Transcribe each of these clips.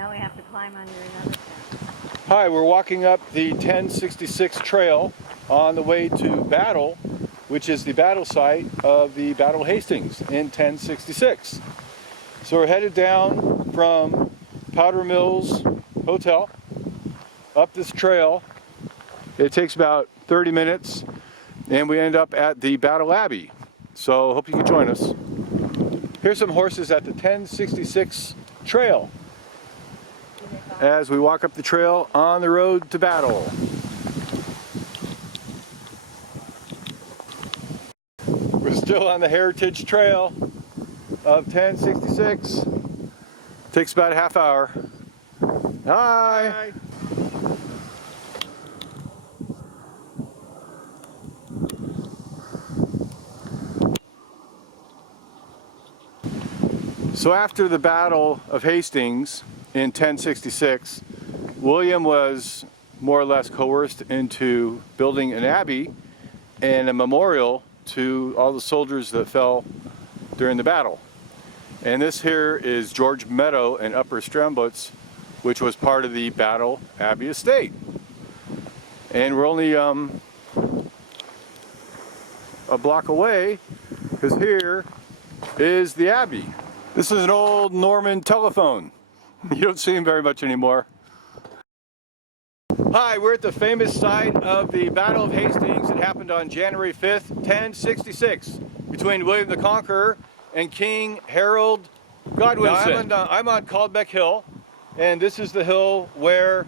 Now we have to climb under another fence. Hi, we're walking up the 1066 trail on the way to Battle, which is the battle site of the Battle of Hastings in 1066. So we're headed down from Powder Mills Hotel up this trail. It takes about 30 minutes and we end up at the Battle Abbey. So hope you can join us. Here's some horses at the 1066 trail as we walk up the trail on the road to Battle. We're still on the Heritage Trail of 1066. Takes about a half hour. Hi! So after the Battle of Hastings in 1066, William was more or less coerced into building an abbey and a memorial to all the soldiers that fell during the battle. And this here is George Meadow and Upper Strambutz, which was part of the Battle Abbey estate. And we're only a block away, because here is the Abbey. This is an old Norman telephone. You don't see them very much anymore. Hi, we're at the famous site of the Battle of Hastings. It happened on January 5th, 1066, between William the Conqueror and King Harold Godwinson. Now, I'm on Caldbeck Hill, and this is the hill where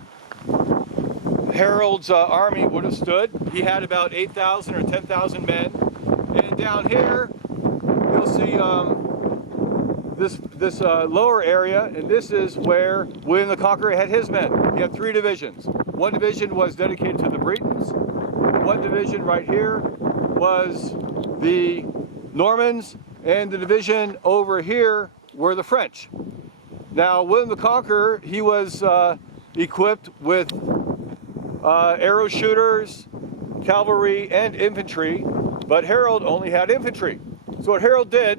Harold's army would have stood. He had about 8,000 or 10,000 men. And down here, you'll see this lower area, and this is where William the Conqueror had his men. He had 3 divisions. One division was dedicated to the Bretons. One division right here was the Normans, and the division over here were the French. Now, William the Conqueror, he was equipped with arrow shooters, cavalry, and infantry, but Harold only had infantry. So what Harold did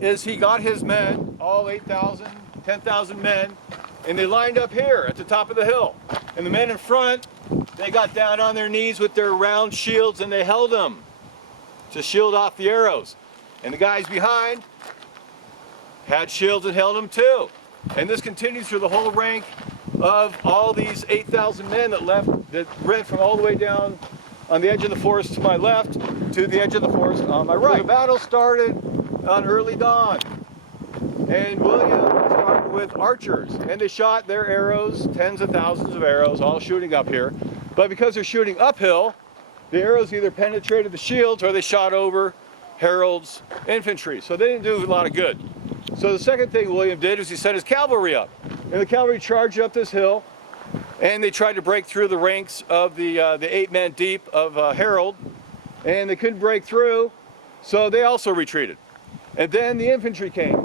is he got his men, all 8,000, 10,000 men, and they lined up here at the top of the hill. And the men in front, they got down on their knees with their round shields and they held them to shield off the arrows. And the guys behind had shields and held them too. And this continues through the whole rank of all these 8,000 men that ran from all the way down on the edge of the forest to my left to the edge of the forest on my right. So the battle started on early dawn, and William started with archers, and they shot their arrows, tens of thousands of arrows, all shooting up here. But because they're shooting uphill, the arrows either penetrated the shields or they shot over Harold's infantry, so they didn't do a lot of good. So the second thing William did was he sent his cavalry up, and the cavalry charged up this hill, and they tried to break through the ranks of the 8 men deep of Harold, and they couldn't break through, so they also retreated. And then the infantry came,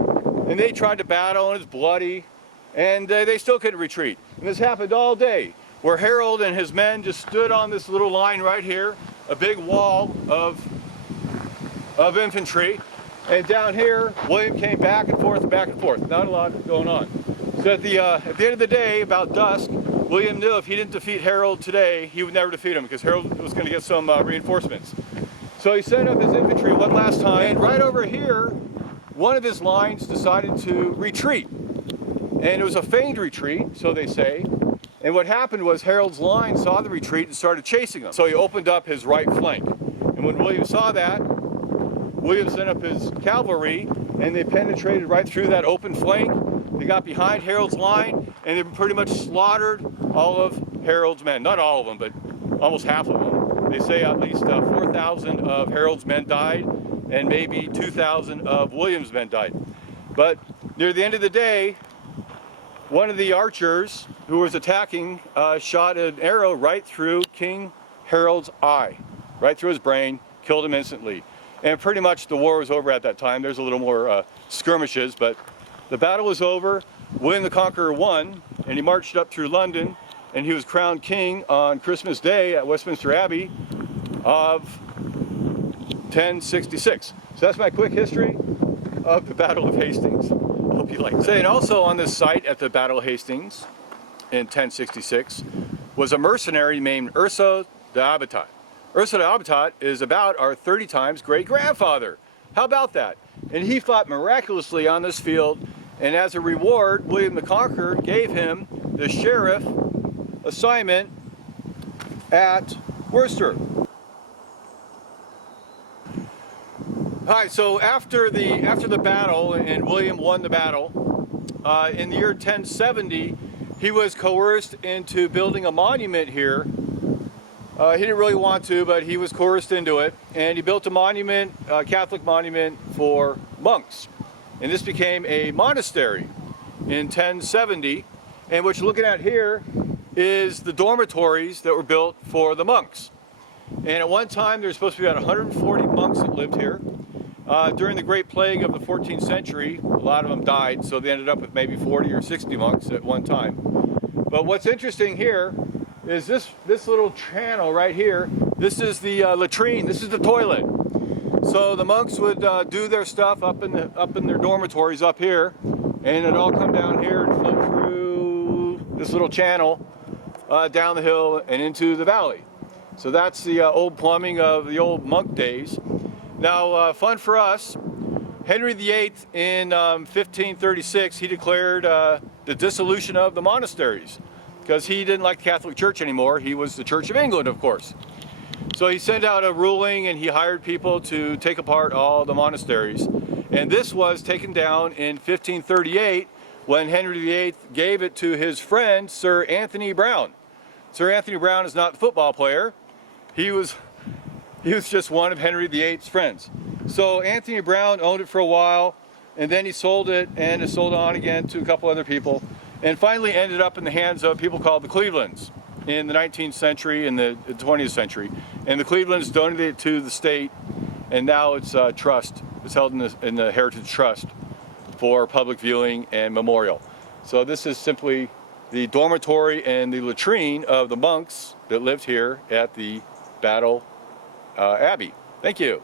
and they tried to battle, and it was bloody, and they still couldn't retreat. And this happened all day, where Harold and his men just stood on this little line right here, a big wall of infantry, and down here, William came back and forth, not a lot going on. So at the end of the day, about dusk, William knew if he didn't defeat Harold today, he would never defeat him, because Harold was going to get some reinforcements. So he sent up his infantry one last time, and right over here, one of his lines decided to retreat. And it was a feigned retreat, so they say. And what happened was Harold's line saw the retreat and started chasing them. So he opened up his right flank. And when William saw that, William sent up his cavalry, and they penetrated right through that open flank. They got behind Harold's line, and they pretty much slaughtered all of Harold's men. Not all of them, but almost half of them. They say at least 4,000 of Harold's men died, and maybe 2,000 of William's men died. But near the end of the day, one of the archers who was attacking shot an arrow right through King Harold's eye, right through his brain, killed him instantly. And pretty much the war was over at that time. There's a little more skirmishes, but the battle was over. William the Conqueror won, and he marched up through London, and he was crowned king on Christmas Day at Westminster Abbey of 1066. So that's my quick history of the Battle of Hastings. Hope you like that. And also on this site at the Battle of Hastings in 1066 was a mercenary named Urso de Habitat. Urso de Habitat is about our 30 times great-grandfather. How about that? And he fought miraculously on this field, and as a reward, William the Conqueror gave him the sheriff assignment at Worcester. Alright, so after the battle, and William won the battle, in the year 1070, he was coerced into building a monument here. He didn't really want to, but he was coerced into it, and he built a monument, a Catholic monument for monks. And this became a monastery in 1070, and what you're looking at here is the dormitories that were built for the monks. And at one time there were supposed to be about 140 monks that lived here. During the Great Plague of the 14th century, a lot of them died, so they ended up with maybe 40 or 60 monks at one time. But what's interesting here is this little channel right here. This is the latrine. This is the toilet. So the monks would do their stuff up in their dormitories up here, and it'd all come down here and flow through this little channel down the hill and into the valley. So that's the old plumbing of the old monk days. Now, fun for us, Henry VIII in 1536, he declared the dissolution of the monasteries because he didn't like the Catholic Church anymore. He was the Church of England, of course. So he sent out a ruling and he hired people to take apart all the monasteries. And this was taken down in 1538 when Henry VIII gave it to his friend, Sir Anthony Browne. Sir Anthony Browne is not the football player. He was just one of Henry VIII's friends. So Anthony Browne owned it for a while, and then he sold it, and it sold on again to a couple other people, and finally ended up in the hands of people called the Clevelands in the 19th century and the 20th century. And the Clevelands donated it to the state, and now it's a trust. It's held in the Heritage Trust for public viewing and memorial. So this is simply the dormitory and the latrine of the monks that lived here at the Battle Abbey. Thank you.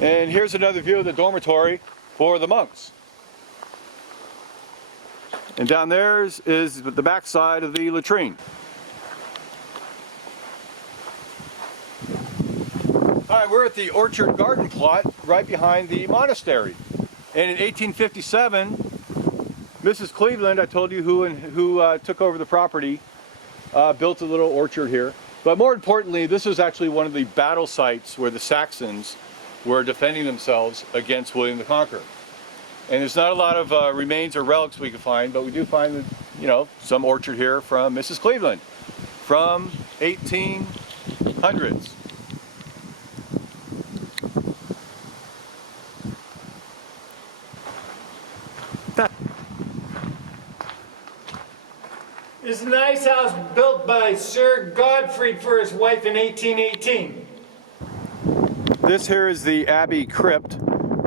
And here's another view of the dormitory for the monks. And down there is the back side of the latrine. Alright, we're at the orchard garden plot right behind the monastery. And in 1857, Mrs. Cleveland, I told you who took over the property, built a little orchard here. But more importantly, this is actually one of the battle sites where the Saxons were defending themselves against William the Conqueror. And there's not a lot of remains or relics we can find, but we do find, some orchard here from Mrs. Cleveland from 1800s. This is a nice house built by Sir Godfrey for his wife in 1818. This here is the Abbey crypt,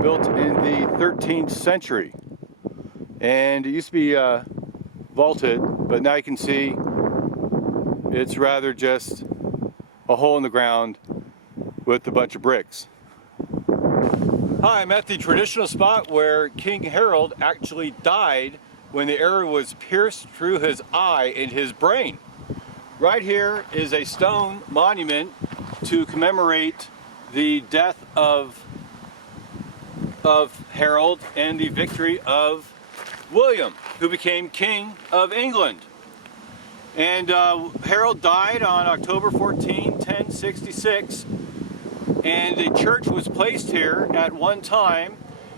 built in the 13th century. And it used to be vaulted, but now you can see it's rather just a hole in the ground with a bunch of bricks. Hi, I'm at the traditional spot where King Harold actually died when the arrow was pierced through his eye and his brain. Right here is a stone monument to commemorate the death of Harold and the victory of William, who became King of England. And Harold died on October 14, 1066, and a church was placed here at one time,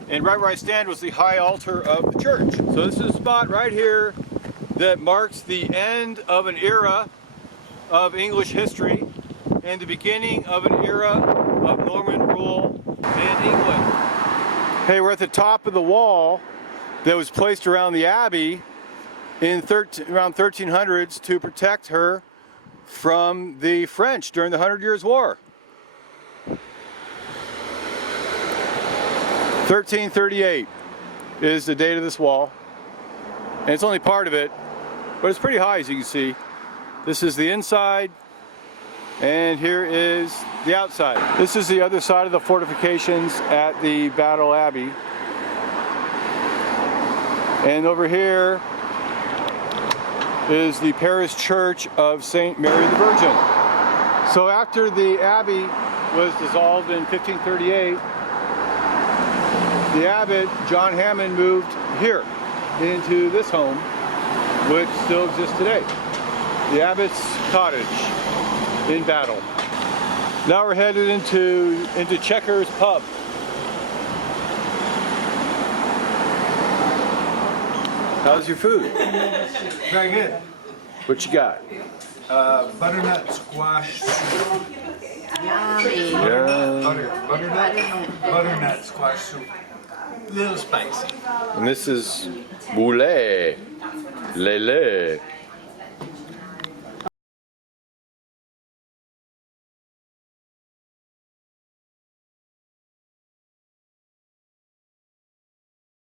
and right where I stand was the high altar of the church. So this is a spot right here that marks the end of an era of English history and the beginning of an era of Norman rule in England. Hey, we're at the top of the wall that was placed around the Abbey in around 1300s to protect her from the French during the 100 Years' War. 1338 is the date of this wall, and it's only part of it, but it's pretty high, as you can see. This is the inside, And here is the outside. This is the other side of the fortifications at the Battle Abbey. And over here is the parish church of St. Mary the Virgin. So after the Abbey was dissolved in 1538, the abbot, John Hammond, moved here into this home, which still exists today. The abbot's cottage in Battle. Now we're headed into Checkers Pub. How's your food? Very good. What you got? Butternut squash soup. Yummy. Butternut squash soup. A little spicy. And this is boulet, lele.